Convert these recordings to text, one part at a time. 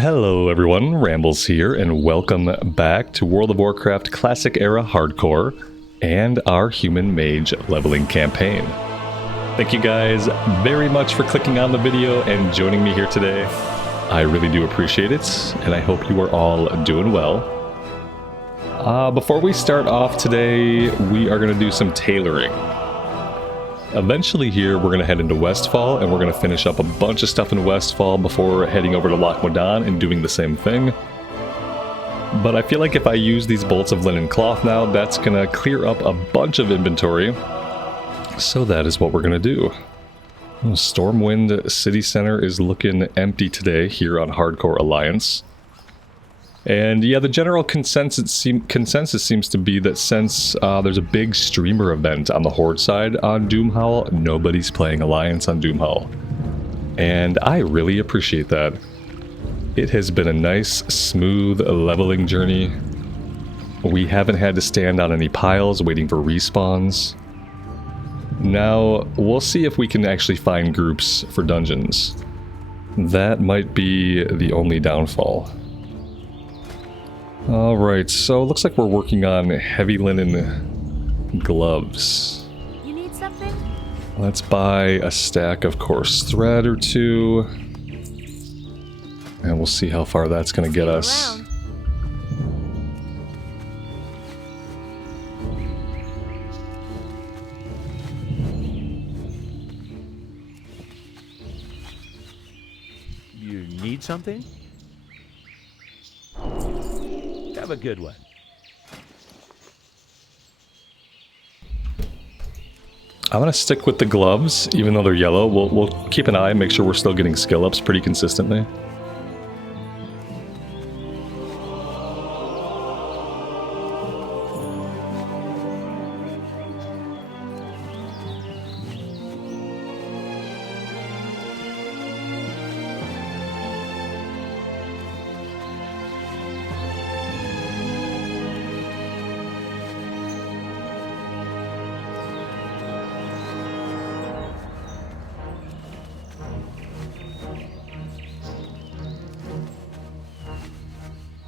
Hello everyone, Rambles here, and welcome back to World of Warcraft Classic Era Hardcore and our Human Mage leveling campaign. Thank you guys very much for clicking on the video and joining me here today. I really do appreciate it, and I hope you are all doing well. Before we start off today, we are going to do some tailoring. Eventually here, we're going to head into Westfall, and we're going to finish up a bunch of stuff in Westfall before heading over to Loch Modan and doing the same thing. But I feel like if I use these bolts of linen cloth now, that's going to clear up a bunch of inventory. So that is what we're going to do. Stormwind City Center is looking empty today here on Hardcore Alliance. And yeah, the general consensus seems to be that since there's a big streamer event on the Horde side on Doomhowl, nobody's playing Alliance on Doomhowl. And I really appreciate that. It has been a nice, smooth leveling journey. We haven't had to stand on any piles waiting for respawns. Now, we'll see if we can actually find groups for dungeons. That might be the only downfall. Alright, so it looks like we're working on heavy linen gloves. You need something? Let's buy a stack of coarse thread or two. And we'll see how far that's going to get us. Around. You need something? Have a good one. I'm going to stick with the gloves, even though they're yellow. We'll keep an eye and make sure we're still getting skill ups pretty consistently.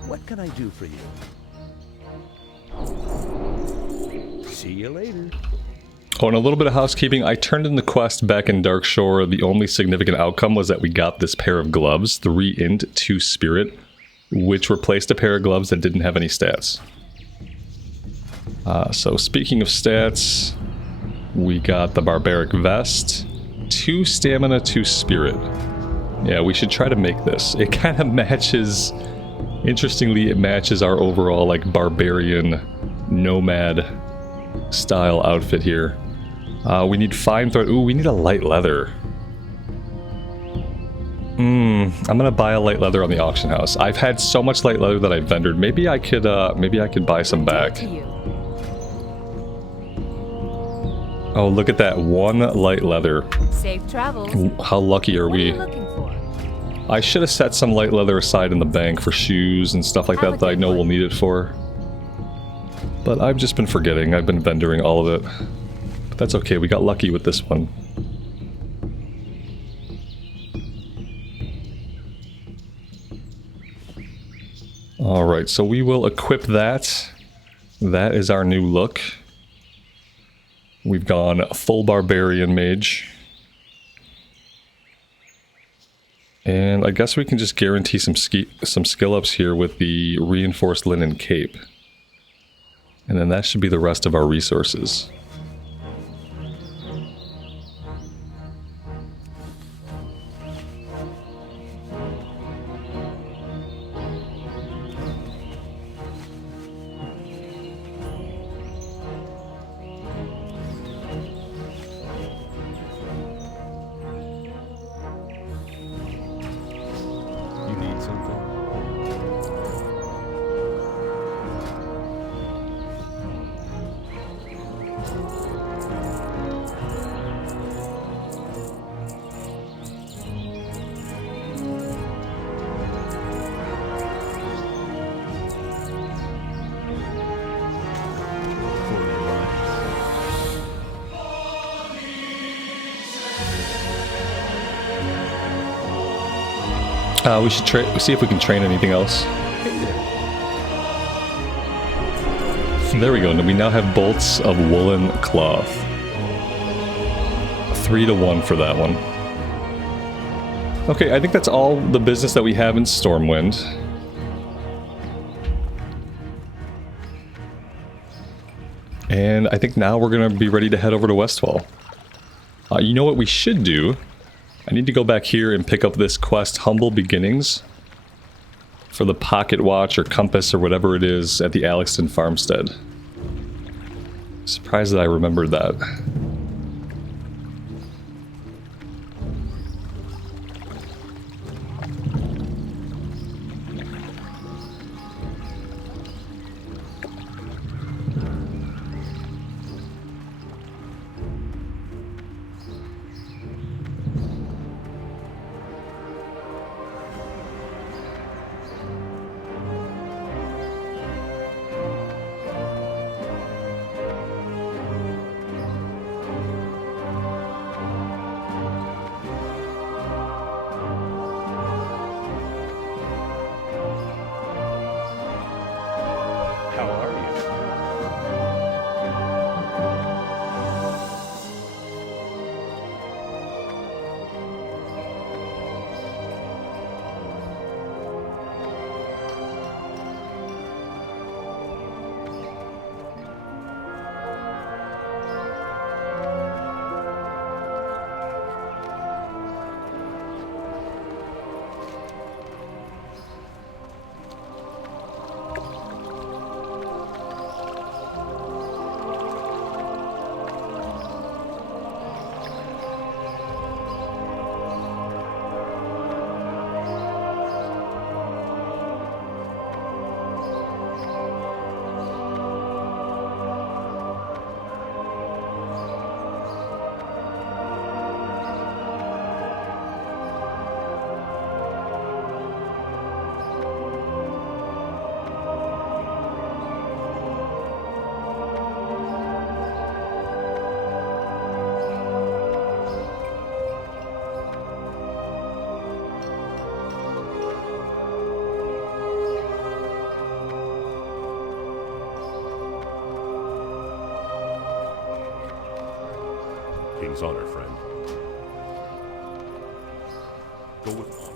What can I do for you? See you later. Oh, and a little bit of housekeeping. I turned in the quest back in Darkshore. The only significant outcome was that we got this pair of gloves, 3 int, 2 spirit, which replaced a pair of gloves that didn't have any stats. So speaking of stats, we got the barbaric vest, 2 stamina, 2 spirit. Yeah, we should try to make this. It kind of matches... Interestingly, it matches our overall, like, barbarian nomad style outfit here. We need fine thread. Ooh, we need a light leather. I'm gonna buy a light leather on the auction house. I've had so much light leather that I've vendored. Maybe I could buy some back. Oh, look at that, 1 light leather. Safe travels. How lucky are we? What are you looking for? I should have set some light leather aside in the bank for shoes and stuff like that that I know we'll need it for. But I've just been forgetting. I've been vendoring all of it. But that's okay, we got lucky with this one. Alright, so we will equip that. That is our new look. We've gone full barbarian mage. And I guess we can just guarantee some skill ups here with the reinforced linen cape. And then that should be the rest of our resources. We should see if we can train anything else. There we go. We now have bolts of woolen cloth. 3-to-1 for that one. Okay, I think that's all the business that we have in Stormwind. And I think now we're going to be ready to head over to Westfall. You know what we should do? I need to go back here and pick up this quest, Humble Beginnings, for the pocket watch or compass or whatever it is at the Alexton Farmstead. Surprised that I remembered that. How are you? King's honor, friend. Go with honor.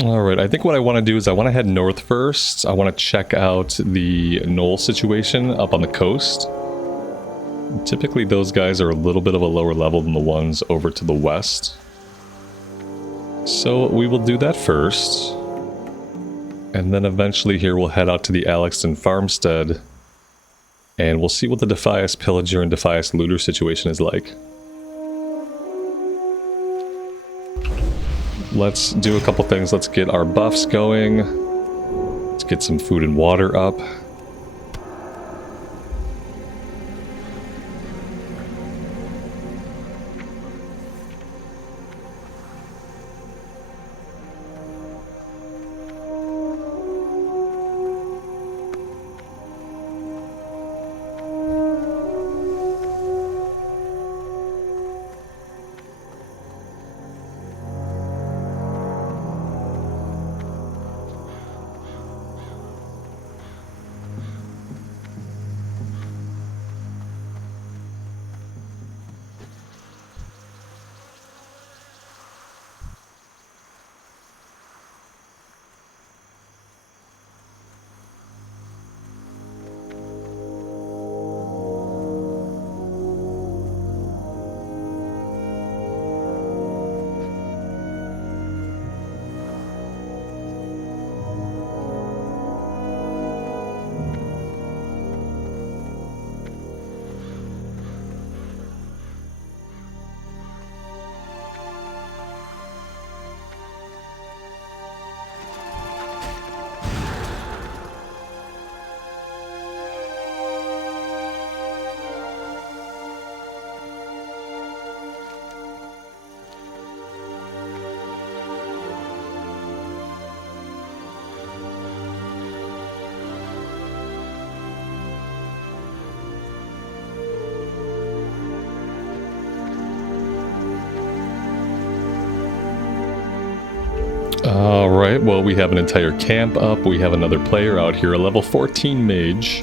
Alright, I think what I want to do is I want to head north first. I want to check out the gnoll situation up on the coast. Typically those guys are a little bit of a lower level than the ones over to the west. So we will do that first. And then eventually here we'll head out to the Alexton Farmstead. And we'll see what the Defias pillager and Defias looter situation is like. Let's do a couple things. Let's get our buffs going. Let's get some food and water up. Alright, well we have an entire camp up, we have another player out here, a level 14 mage.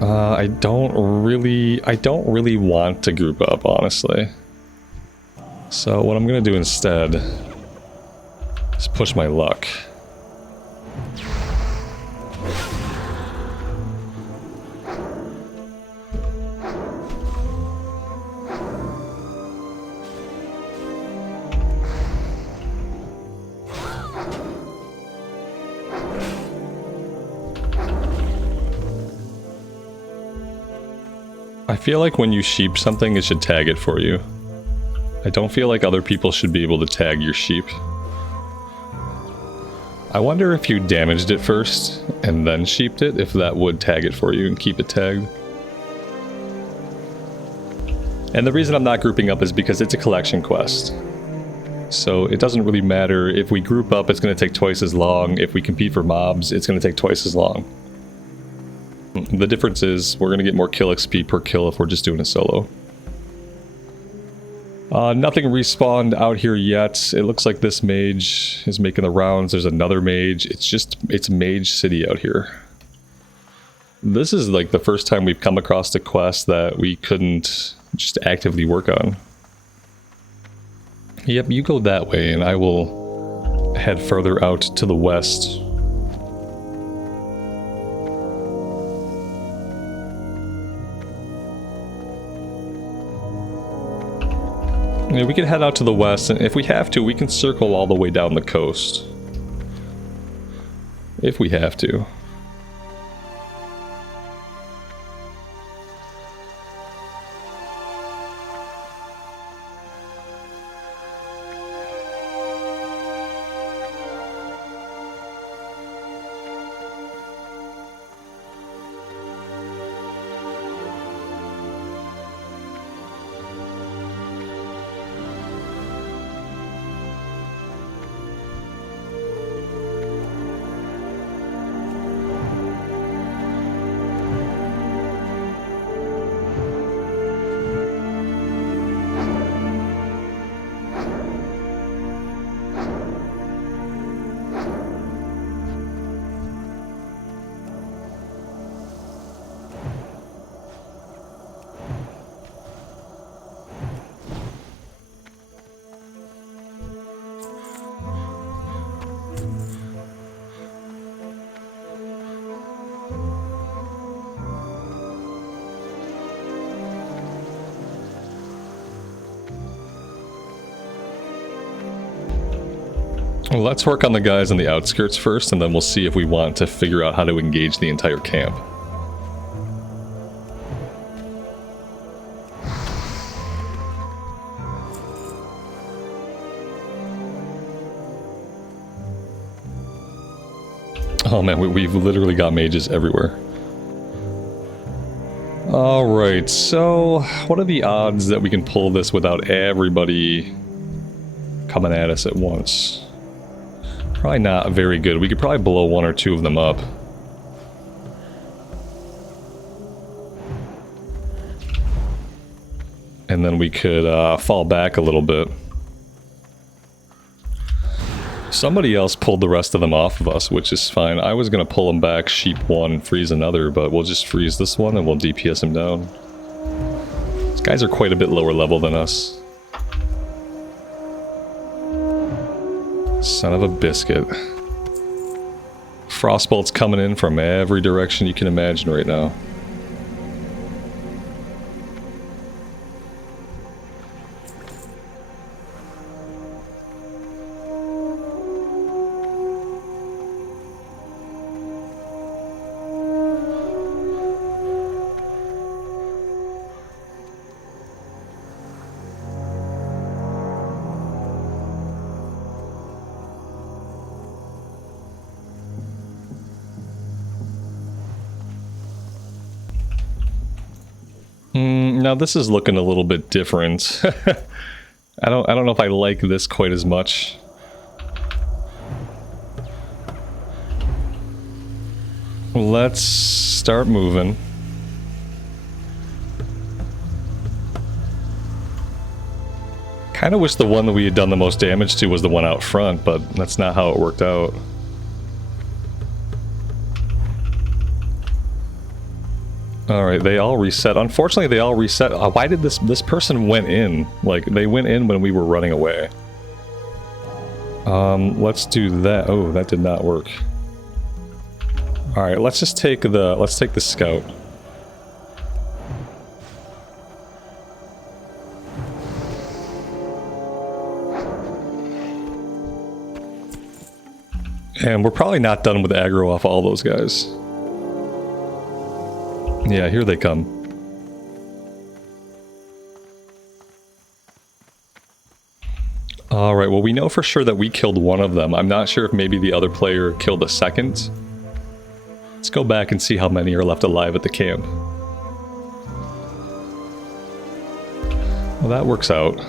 I don't really want to group up, honestly. So what I'm gonna do instead is push my luck. I feel like when you sheep something, it should tag it for you. I don't feel like other people should be able to tag your sheep. I wonder if you damaged it first and then sheeped it, if that would tag it for you and keep it tagged. And the reason I'm not grouping up is because it's a collection quest. So it doesn't really matter. If we group up, it's going to take twice as long. If we compete for mobs, it's going to take twice as long. The difference is we're going to get more kill XP per kill if we're just doing a solo. Nothing respawned out here yet. It looks like this mage is making the rounds. There's another mage. It's Mage City out here. This is like the first time we've come across a quest that we couldn't just actively work on. Yep, you go that way and I will head further out to the west. Yeah, we can head out to the west, and if we have to, we can circle all the way down the coast. If we have to. Well, let's work on the guys on the outskirts first, and then we'll see if we want to figure out how to engage the entire camp. Oh man, we've literally got mages everywhere. Alright, so what are the odds that we can pull this without everybody coming at us at once? Probably not very good. We could probably blow one or two of them up. And then we could fall back a little bit. Somebody else pulled the rest of them off of us, which is fine. I was going to pull them back, sheep one, freeze another, but we'll just freeze this one and we'll DPS him down. These guys are quite a bit lower level than us. Son of a biscuit. Frostbolt's coming in from every direction you can imagine right now. Now this is looking a little bit different. I don't know if I like this quite as much. Let's start moving. kind of wish the one that we had done the most damage to was the one out front, but that's not how it worked out. Alright, they all reset. Unfortunately, they all reset. Why did this person went in? Like, they went in when we were running away. Let's do that. Oh, that did not work. Alright, let's just take the scout. And we're probably not done with aggro off all those guys. Yeah, here they come. Alright, well we know for sure that we killed one of them. I'm not sure if maybe the other player killed a second. Let's go back and see how many are left alive at the camp. Well, that works out.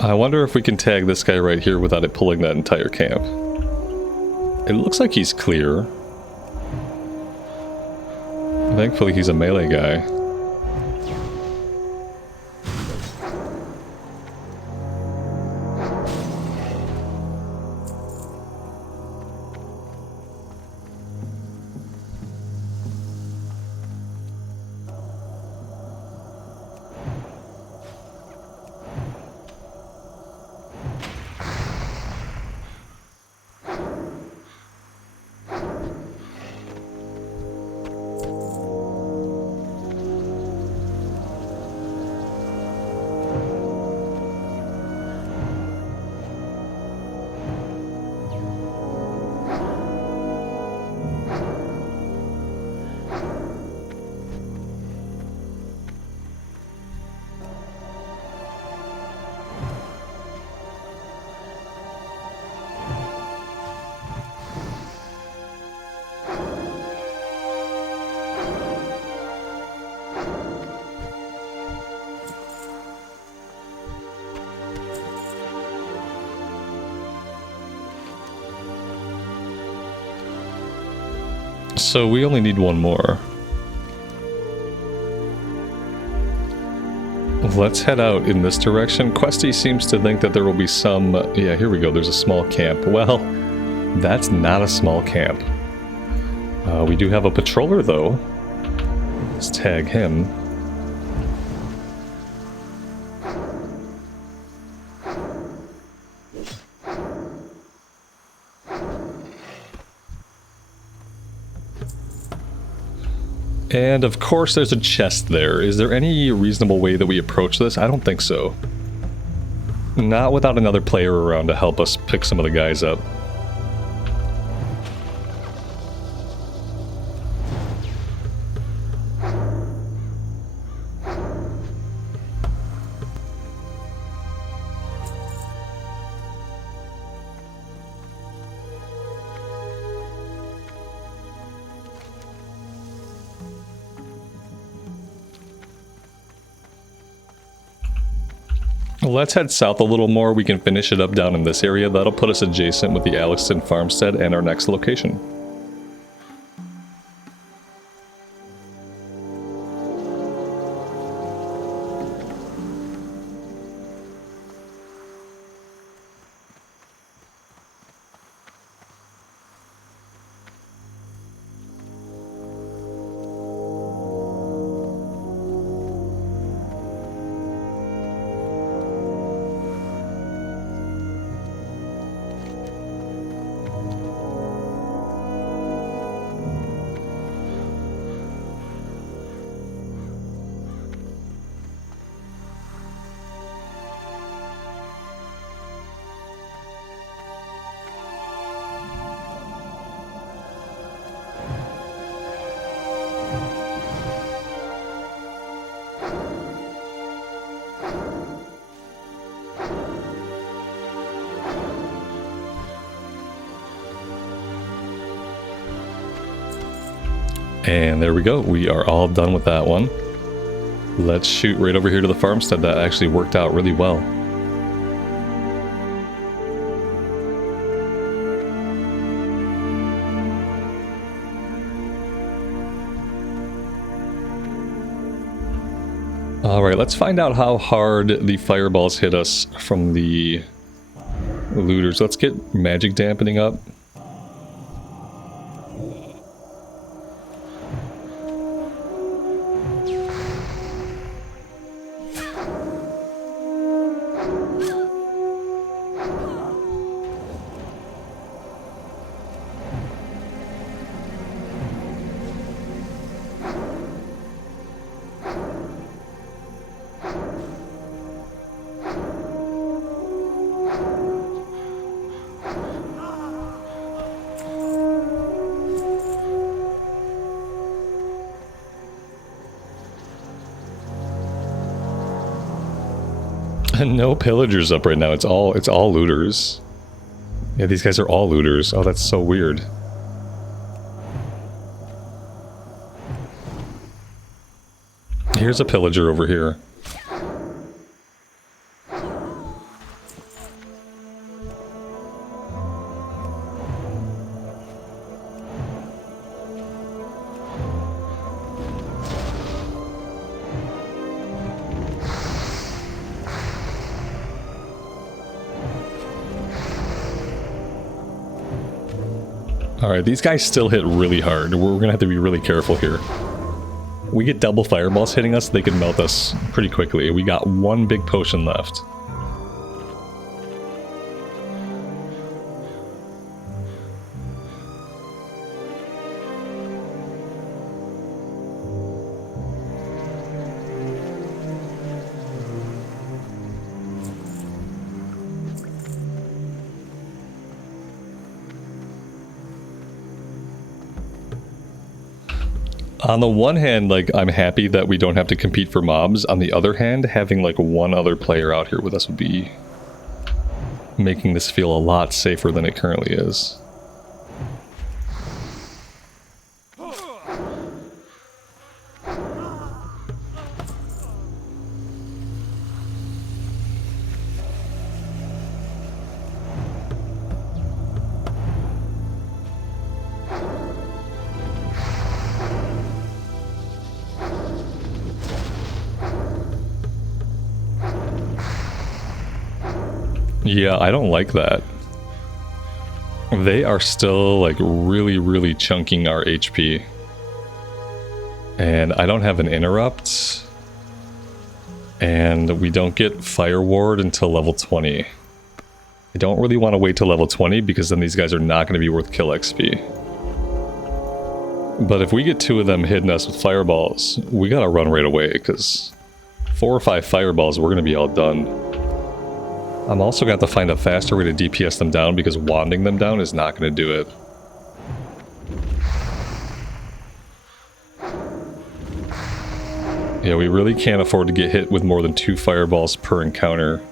I wonder if we can tag this guy right here without it pulling that entire camp. It looks like he's clear. Thankfully he's a melee guy. So we only need one more. Let's head out in this direction. Questie seems to think that there will be some... yeah, here we go. There's a small camp. Well, that's not a small camp. We do have a patroller, though. Let's tag him. And of course there's a chest there. Is there any reasonable way that we approach this? I don't think so. Not without another player around to help us pick some of the guys up. Let's head south a little more. We can finish it up down in this area. That'll put us adjacent with the Alexton Farmstead and our next location. And there we go. We are all done with that one. Let's shoot right over here to the farmstead. That actually worked out really well. Alright, let's find out how hard the fireballs hit us from the looters. Let's get magic dampening up. No pillagers up right now. It's all looters. Yeah, these guys are all looters. Oh, that's so weird. Here's a pillager over here. Alright, these guys still hit really hard. We're gonna have to be really careful here. We get double fireballs hitting us, they can melt us pretty quickly. We got one big potion left. On the one hand, like, I'm happy that we don't have to compete for mobs. On the other hand, having like one other player out here with us would be making this feel a lot safer than it currently is. Yeah, I don't like that. They are still like really chunking our HP. And I don't have an interrupt. And we don't get Fire Ward until level 20. I don't really want to wait till level 20 because then these guys are not going to be worth kill XP. But if we get two of them hitting us with fireballs, we gotta run right away because 4 or 5 fireballs, we're going to be all done. I'm also going to have to find a faster way to DPS them down because wanding them down is not going to do it. Yeah, we really can't afford to get hit with more than 2 fireballs per encounter.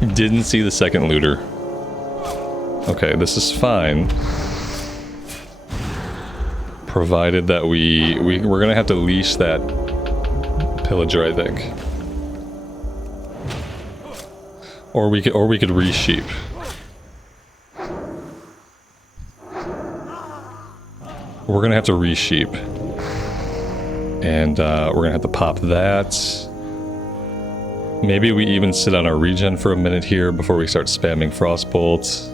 Didn't see the second looter. Okay, this is fine. Provided that we're gonna have to leash that pillager, I think. Or we could re-sheep. We're gonna have to re-sheep. And we're gonna have to pop that. Maybe we even sit on our regen for a minute here before we start spamming Frostbolt.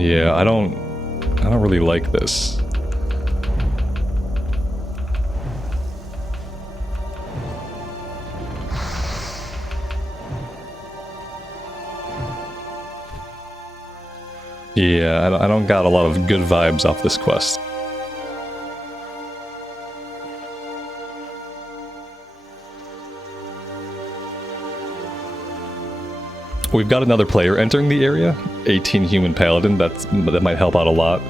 Yeah, I don't really like this. Yeah, I don't got a lot of good vibes off this quest. We've got another player entering the area, 18 human paladin, that might help out a lot.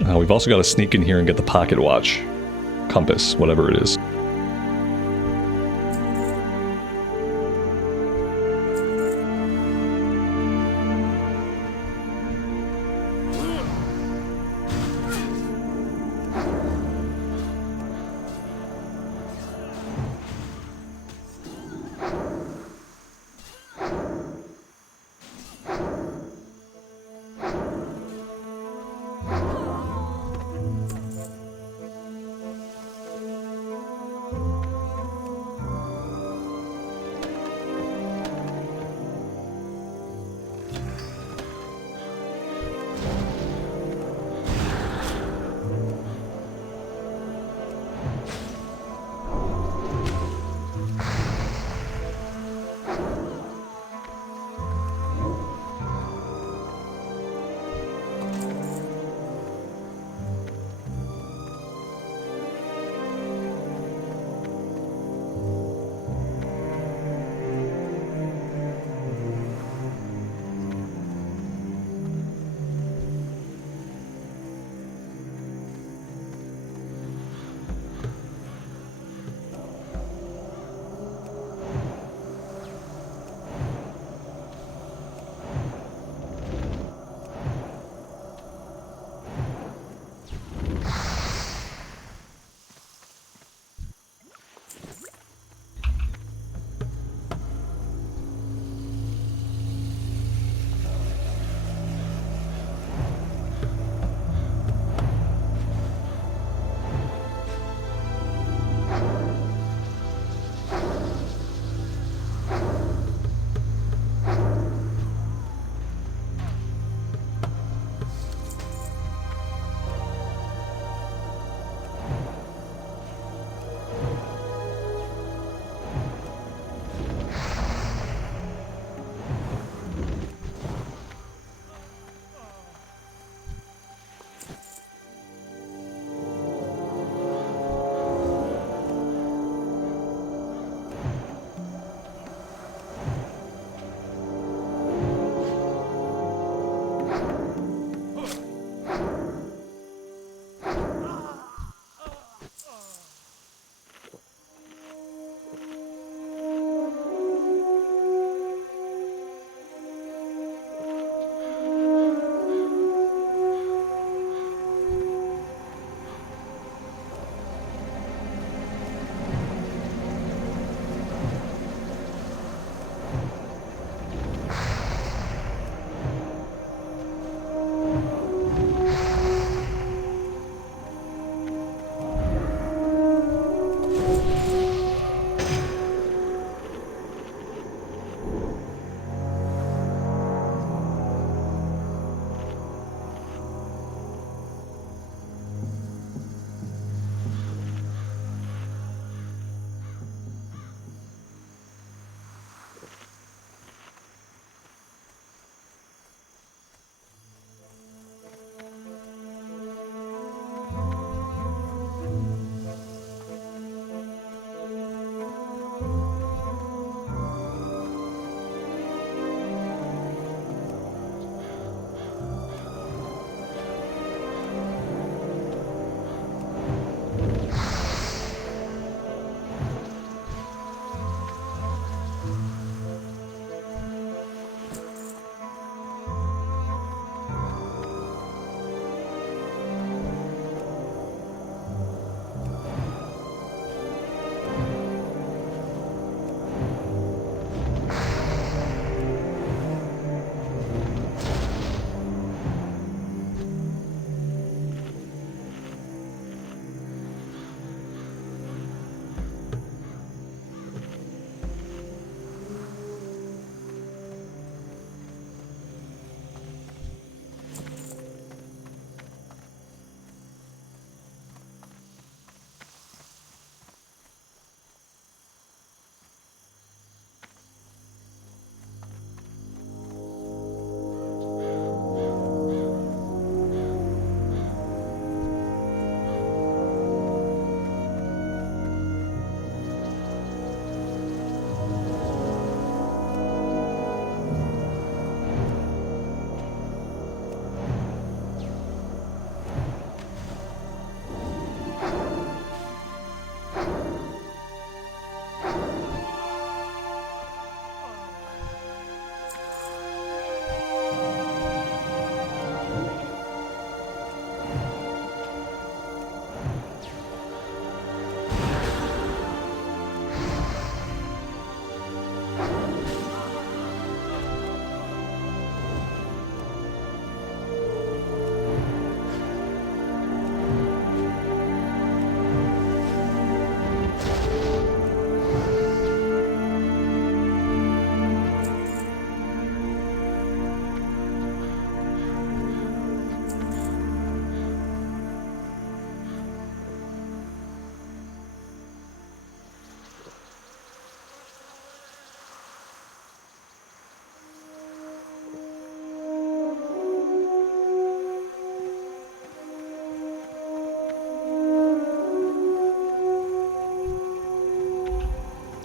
We've also got to sneak in here and get the pocket watch. Compass, whatever it is.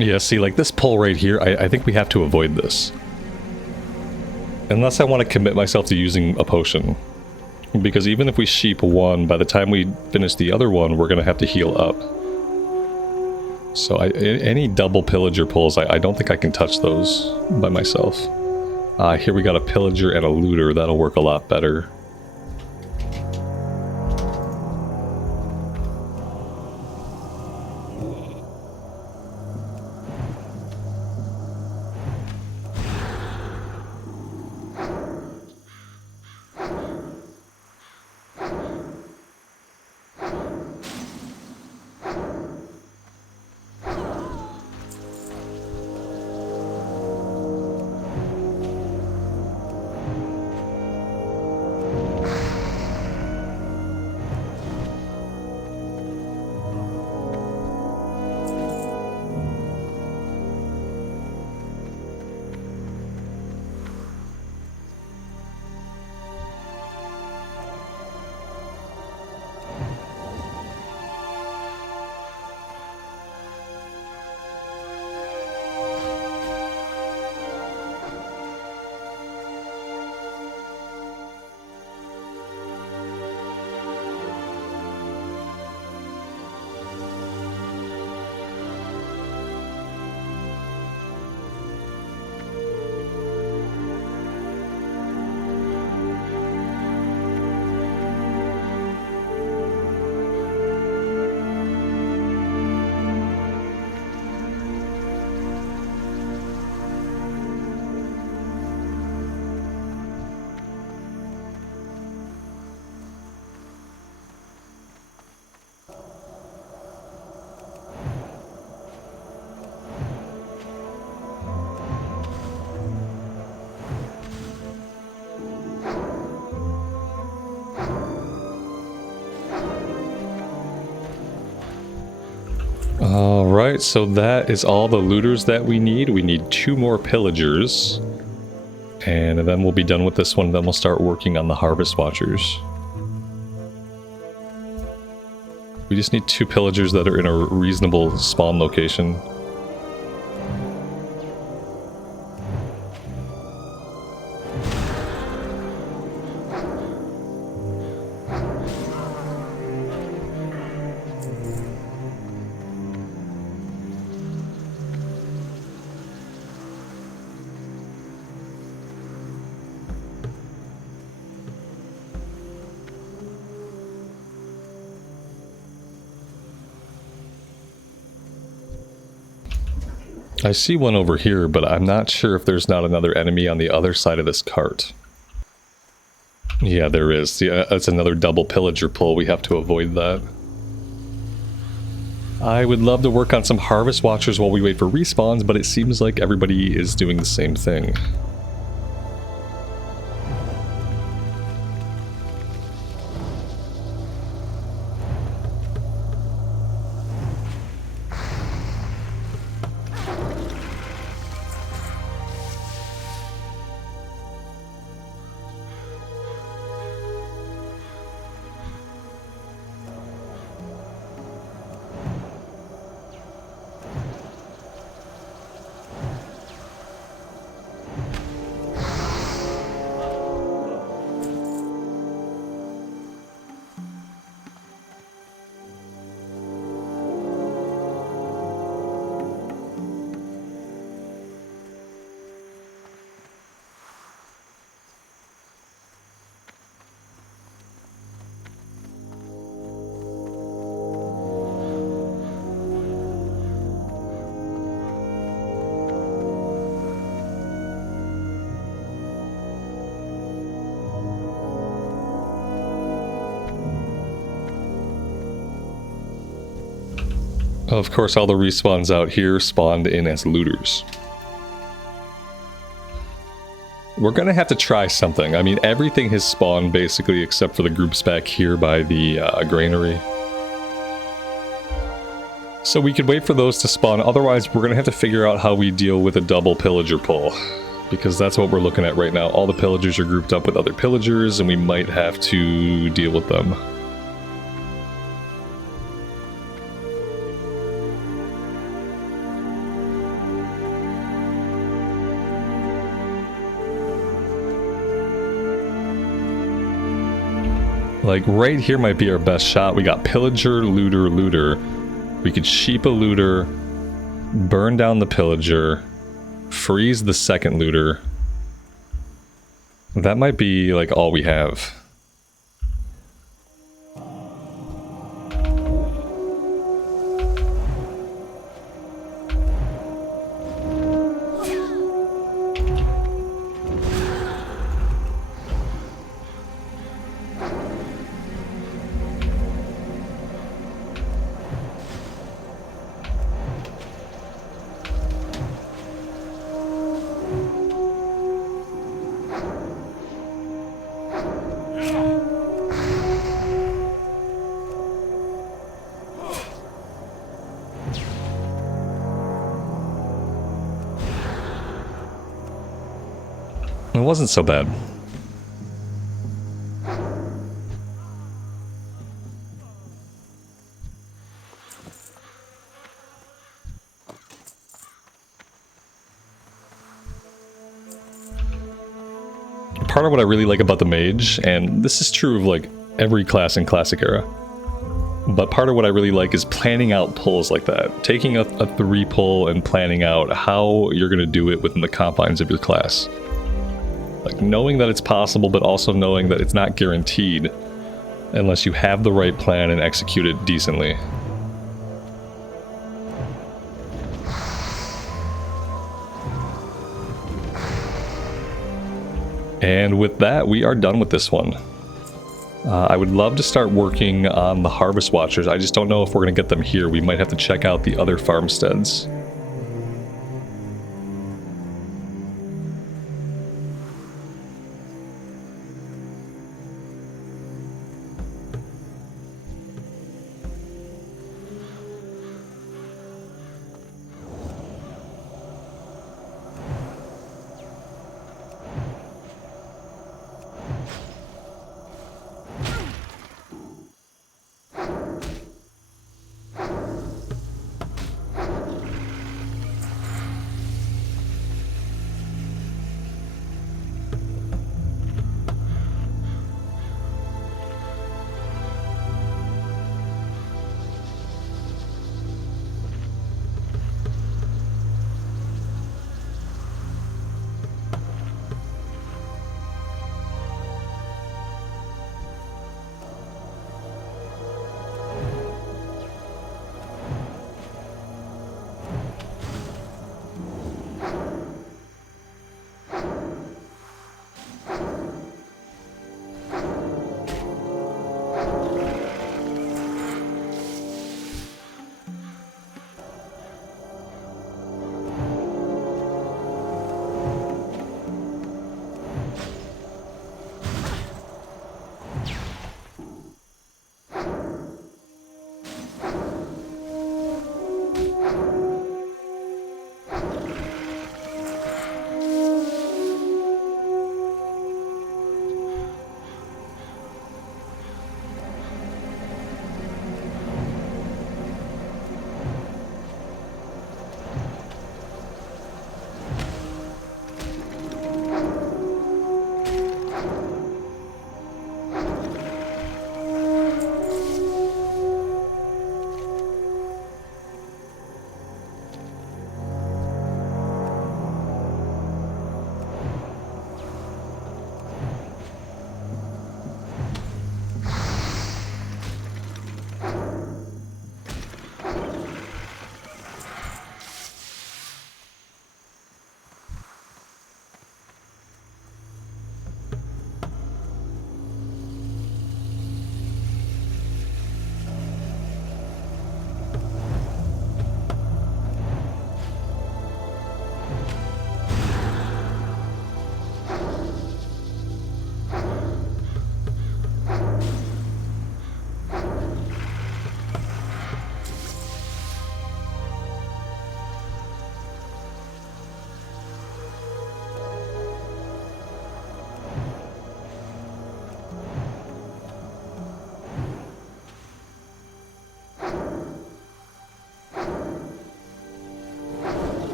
Yeah, see, like this pull right here, I think we have to avoid this. Unless I want to commit myself to using a potion. Because even if we sheep one, by the time we finish the other one, we're going to have to heal up. So any double pillager pulls, I don't think I can touch those by myself. Here we got a pillager and a looter. That'll work a lot better. Alright, so that is all the looters that we need. We need 2 more pillagers. And then we'll be done with this one, then we'll start working on the Harvest Watchers. We just need 2 pillagers that are in a reasonable spawn location. I see one over here, but I'm not sure if there's not another enemy on the other side of this cart. Yeah, there is. Yeah, that's another double pillager pull. We have to avoid that. I would love to work on some Harvest Watchers while we wait for respawns, but it seems like everybody is doing the same thing. Of course, all the respawns out here spawned in as looters. We're gonna have to try something. I mean, everything has spawned basically except for the groups back here by the granary. So we could wait for those to spawn, otherwise we're gonna have to figure out how we deal with a double pillager pull. Because that's what we're looking at right now. All the pillagers are grouped up with other pillagers, and we might have to deal with them. Like, right here might be our best shot. We got pillager, looter, looter. We could sheep a looter, burn down the pillager, freeze the second looter. That might be, like, all we have. It wasn't so bad. Part of what I really like about the mage, and this is true of like every class in Classic Era, but part of what I really like is planning out pulls like that. Taking a 3 pull and planning out how you're going to do it within the confines of your class. Like, knowing that it's possible, but also knowing that it's not guaranteed unless you have the right plan and execute it decently. And with that, we are done with this one. I would love to start working on the Harvest Watchers. I just don't know if we're going to get them here. We might have to check out the other farmsteads.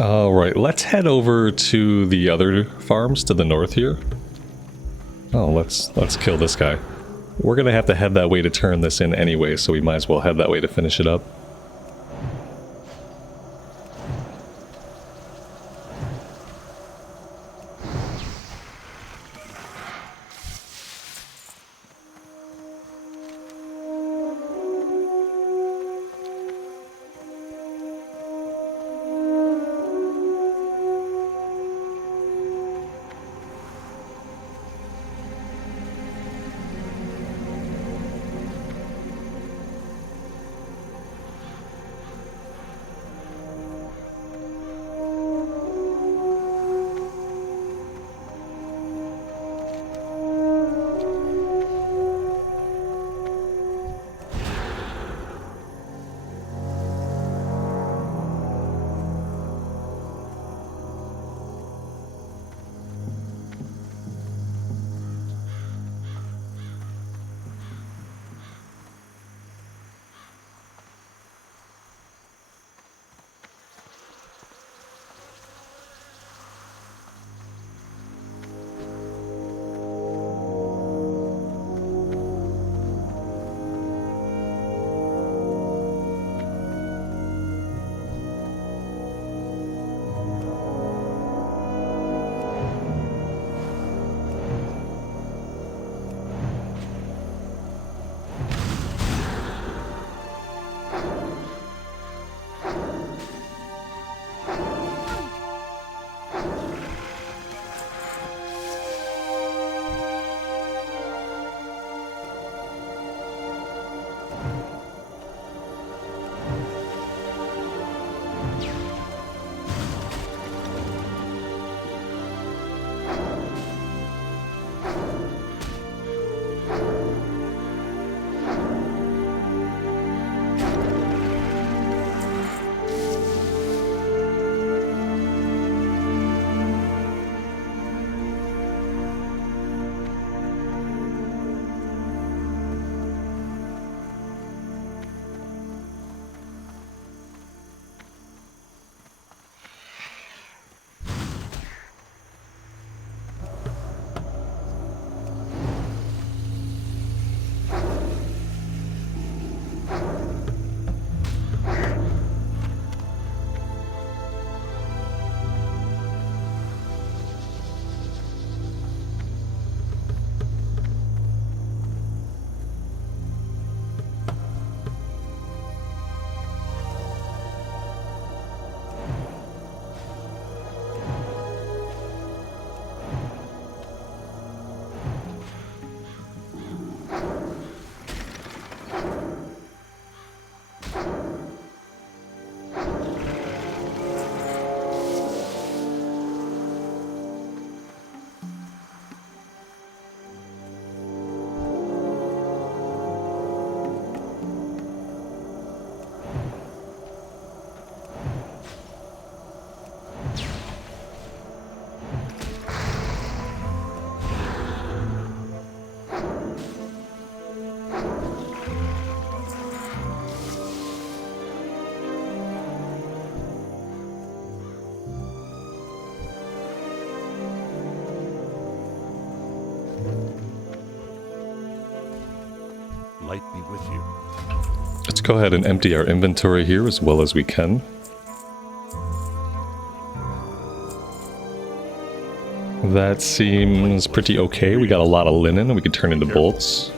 Alright, let's head over to the other farms to the north here. Oh, let's kill this guy. We're gonna have to head that way to turn this in anyway, so we might as well head that way to finish it up. Light be with you. Let's go ahead and empty our inventory here as well as we can. That seems pretty okay. We got a lot of linen and we can turn into bolts.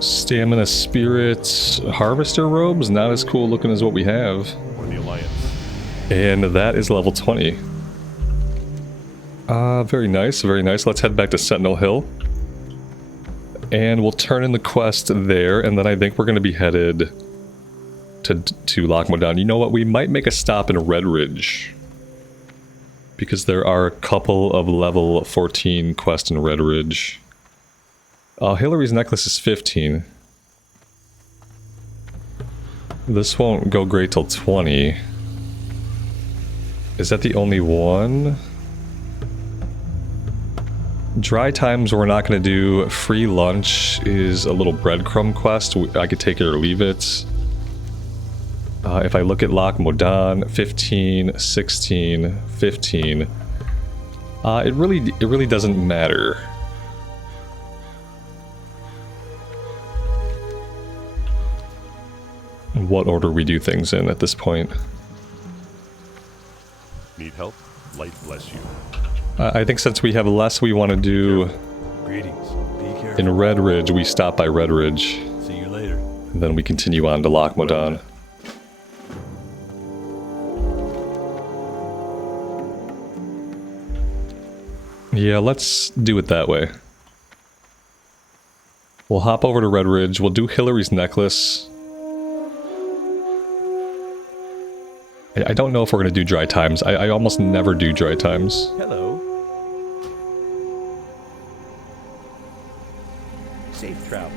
Stamina spirits, harvester robes, not as cool looking as what we have. For the Alliance. And that is level 20. Very nice, very nice. Let's head back to Sentinel Hill. And we'll turn in the quest there, and then I think we're going to be headed to Lockmodon. You know what? We might make a stop in Redridge. Because there are a couple of level 14 quests in Redridge. Hillary's necklace is 15. This won't go great till 20. Is that the only one? Dry times we're not going to do. Free lunch is a little breadcrumb quest. I could take it or leave it. If I look at Lockmodon, 15, 16, 15. It really doesn't matter. What order we do things in at this point. Need help? Light bless you. I think since we have less we want to do Greetings. Be careful. in Redridge, we stop by Redridge. See you later. And then we continue on to Lockmodon. Yeah, let's do it that way. We'll hop over to Redridge, we'll do Hillary's necklace. I don't know if we're going to do dry times. I almost never do dry times. Hello. Safe travel.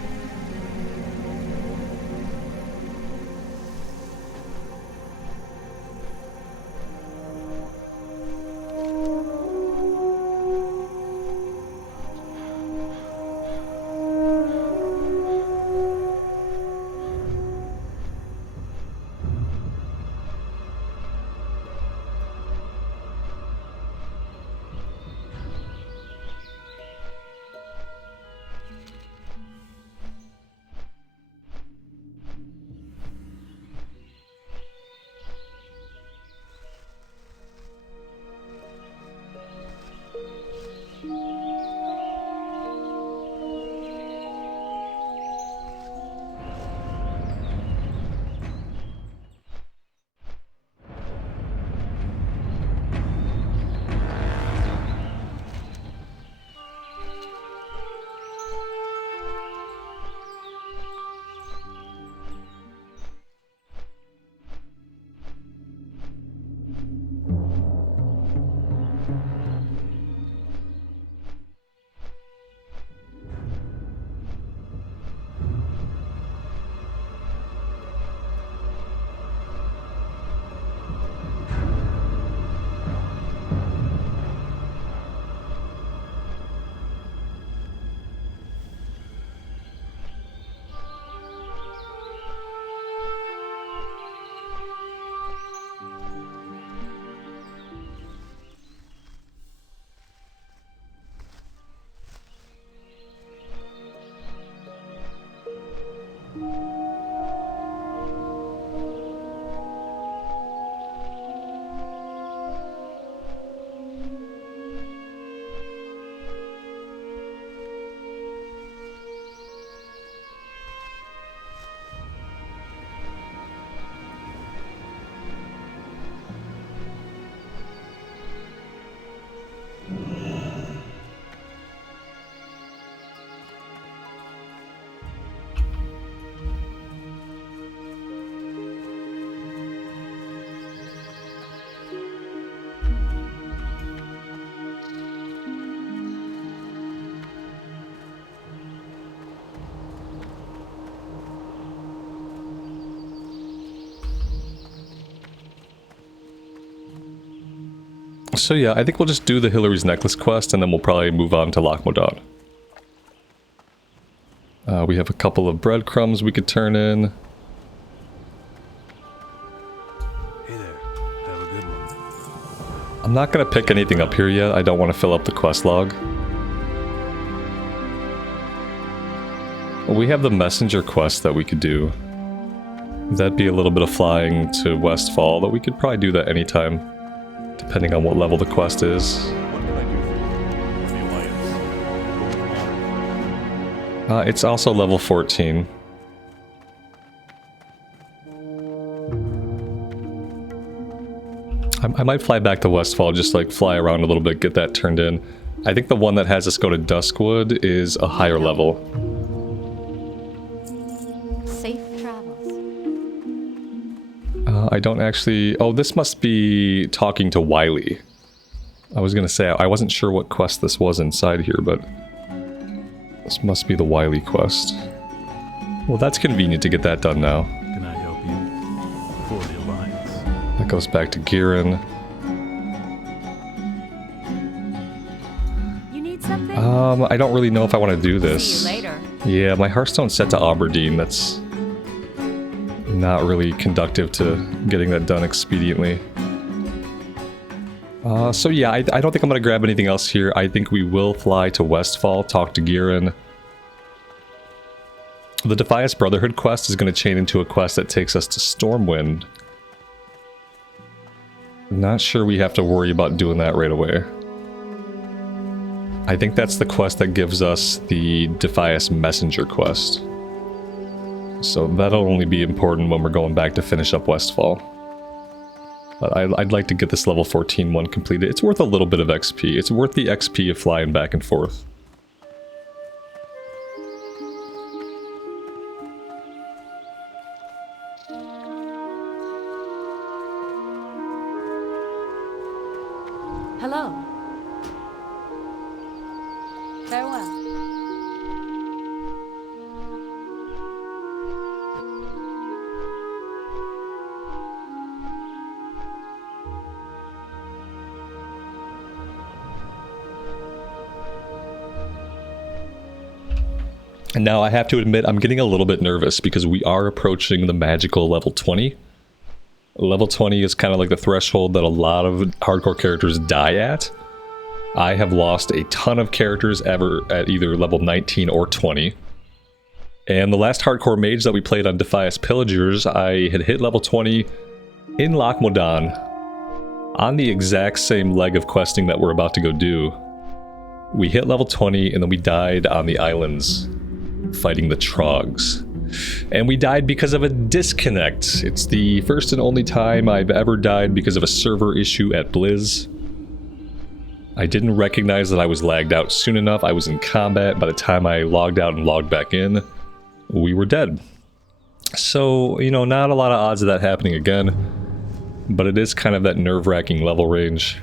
So yeah, I think we'll just do the Hillary's necklace quest and then we'll probably move on to Lockmodon. We have a couple of breadcrumbs we could turn in. Hey there. Have a good one. I'm not gonna pick anything up here yet. I don't want to fill up the quest log. We have the messenger quest that we could do. That'd be a little bit of flying to Westfall, but we could probably do that anytime, depending on what level the quest is. What can I do for you? For the Alliance. Go with honor, friend. It's also level 14. I might fly back to Westfall, just like fly around a little bit, get that turned in. I think the one that has us go to Duskwood is a higher level. Safe travels. I don't actually... Oh, this must be talking to Wiley. I was gonna say, I wasn't sure what quest this was inside here, but... This must be the Wiley quest. Well, that's convenient to get that done now. Can I help you? For the Alliance. That goes back to Giran. You need something? I don't really know if I want to do this. See you later. Yeah, my Hearthstone's set to Aberdeen. That's not really conductive to getting that done expediently. So yeah, I don't think I'm going to grab anything else here. I think we will fly to Westfall, talk to Giran. The Defias Brotherhood quest is going to chain into a quest that takes us to Stormwind. Not sure we have to worry about doing that right away. I think that's the quest that gives us the Defias Messenger quest. So that'll only be important when we're going back to finish up Westfall. But I'd like to get this level 14 one completed. It's worth a little bit of XP. It's worth the XP of flying back and forth. Hello. Farewell. And now I have to admit, I'm getting a little bit nervous because we are approaching the magical level 20. Level 20 is kind of like the threshold that a lot of hardcore characters die at. I have lost a ton of characters ever at either level 19 or 20. And the last hardcore mage that we played on Defias Pillagers, I had hit level 20 in Lochmodan on the exact same leg of questing that we're about to go do. We hit level 20 and then we died on the islands fighting the Trogs. And we died because of a disconnect. It's the first and only time I've ever died because of a server issue at Blizz. I didn't recognize that I was lagged out soon enough. I was in combat. By the time I logged out and logged back in, we were dead. So, you know, not a lot of odds of that happening again. But it is kind of that nerve-wracking level range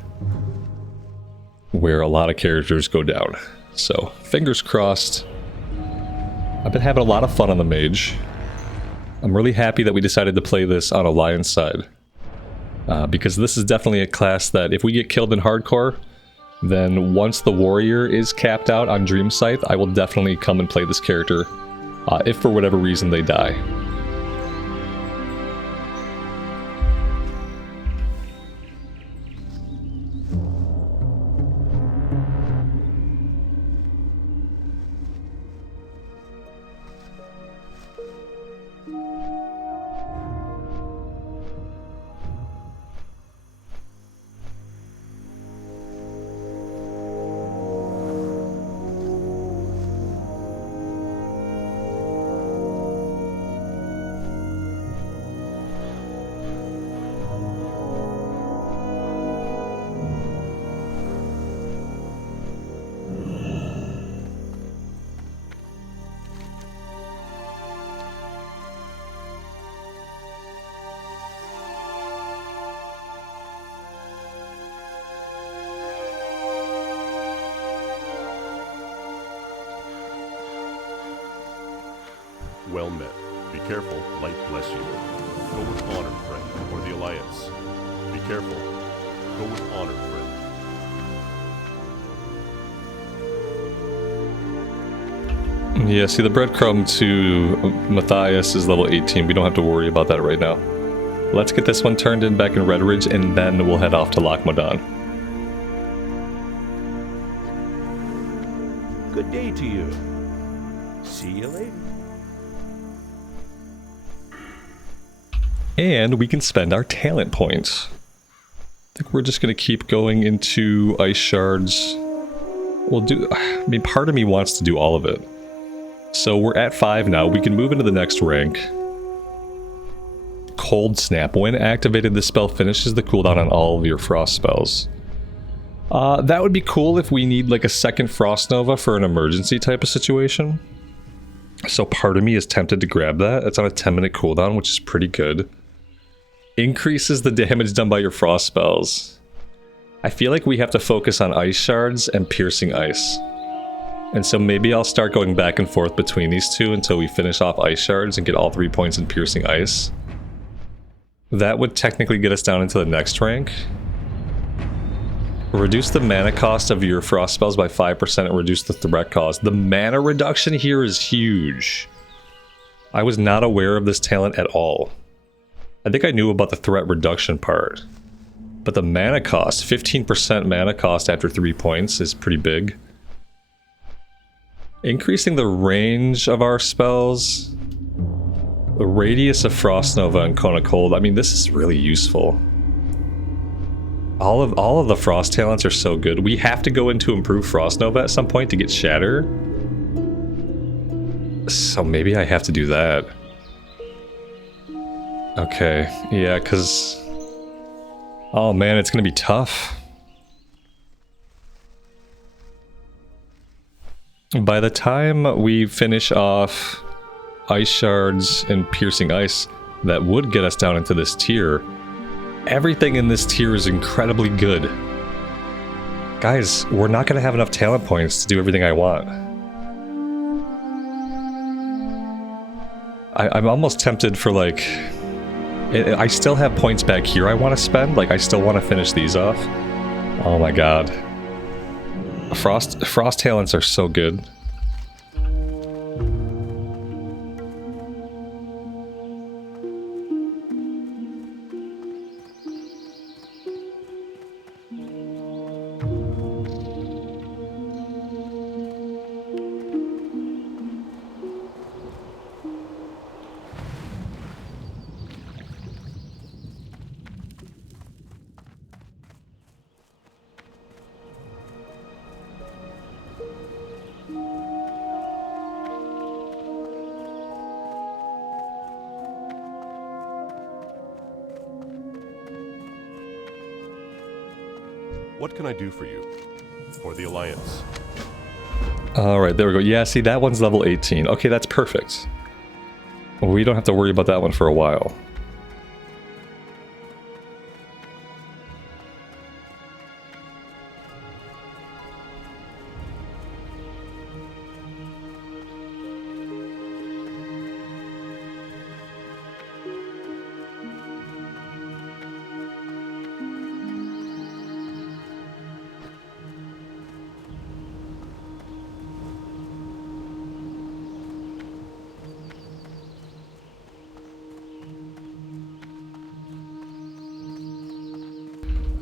where a lot of characters go down. So, fingers crossed. I've been having a lot of fun on the mage. I'm really happy that we decided to play this on Alliance side. Because this is definitely a class that if we get killed in hardcore, then once the warrior is capped out on Dream Scythe, I will definitely come and play this character, if for whatever reason they die. Well met. Be careful. Light bless you. Go with honor, friend, or the Alliance. Be careful. Go with honor, friend. Yeah, see the breadcrumb to Matthias is level 18. We don't have to worry about that right now. Let's get this one turned in back in Redridge, and then we'll head off to Lochmodan. Good day to you. See you later. And we can spend our talent points. I think we're just going to keep going into Ice Shards. We'll do... I mean, part of me wants to do all of it. So we're at 5 now. We can move into the next rank. Cold Snap. When activated, this spell finishes the cooldown on all of your Frost spells. That would be cool if we need like a second Frost Nova for an emergency type of situation. So part of me is tempted to grab that. It's on a 10-minute cooldown, which is pretty good. Increases the damage done by your frost spells. I feel like we have to focus on ice shards and piercing ice. And so maybe I'll start going back and forth between these two until we finish off ice shards and get all 3 points in piercing ice. That would technically get us down into the next rank. Reduce the mana cost of your frost spells by 5% and reduce the threat cost. The mana reduction here is huge. I was not aware of this talent at all. I think I knew about the threat reduction part. But the mana cost, 15% mana cost after 3 points is pretty big. Increasing the range of our spells. The radius of Frost Nova and Cone of Cold. I mean, this is really useful. All of the Frost talents are so good. We have to go into Improve Frost Nova at some point to get Shatter. So maybe I have to do that. Okay, yeah, because... oh man, it's gonna be tough. By the time we finish off Ice Shards and Piercing Ice, that would get us down into this tier. Everything in this tier is incredibly good. Guys, we're not gonna have enough talent points to do everything I want. I'm almost tempted for like... I still have points back here I want to spend, like I still want to finish these off. Oh my god. Frost talents are so good. What can I do for you? Or the Alliance? Alright, there we go. Yeah, see, that one's level 18. Okay, that's perfect. We don't have to worry about that one for a while.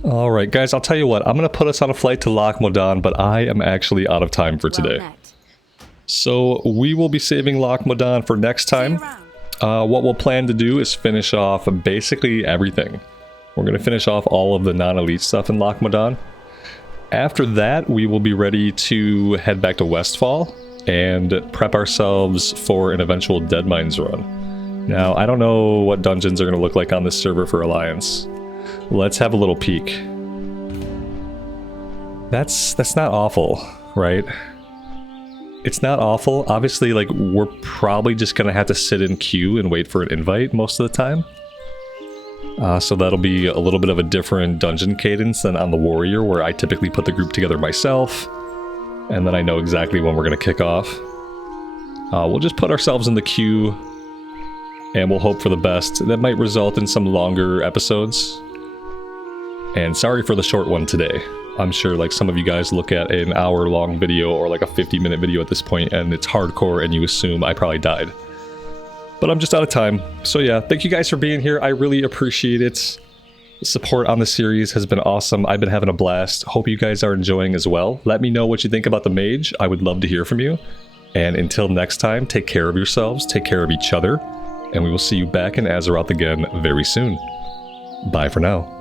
Alright guys, I'll tell you what, I'm going to put us on a flight to Loch Modan, but I am actually out of time for today. So we will be saving Loch Modan for next time. What we'll plan to do is finish off basically everything. We're going to finish off all of the non-elite stuff in Loch Modan. After that, we will be ready to head back to Westfall and prep ourselves for an eventual Deadmines run. Now, I don't know what dungeons are going to look like on this server for Alliance. Let's have a little peek. That's not awful, right? It's not awful. Obviously, like, we're probably just gonna have to sit in queue and wait for an invite most of the time. So that'll be a little bit of a different dungeon cadence than on the Warrior, where I typically put the group together myself, and then I know exactly when we're gonna kick off. We'll just put ourselves in the queue, and we'll hope for the best. That might result in some longer episodes. And sorry for the short one today. I'm sure like some of you guys look at an hour-long video or like a 50-minute video at this point and it's hardcore and you assume I probably died. But I'm just out of time. So yeah, thank you guys for being here. I really appreciate it. The support on the series has been awesome. I've been having a blast. Hope you guys are enjoying as well. Let me know what you think about the mage. I would love to hear from you. And until next time, take care of yourselves, take care of each other, and we will see you back in Azeroth again very soon. Bye for now.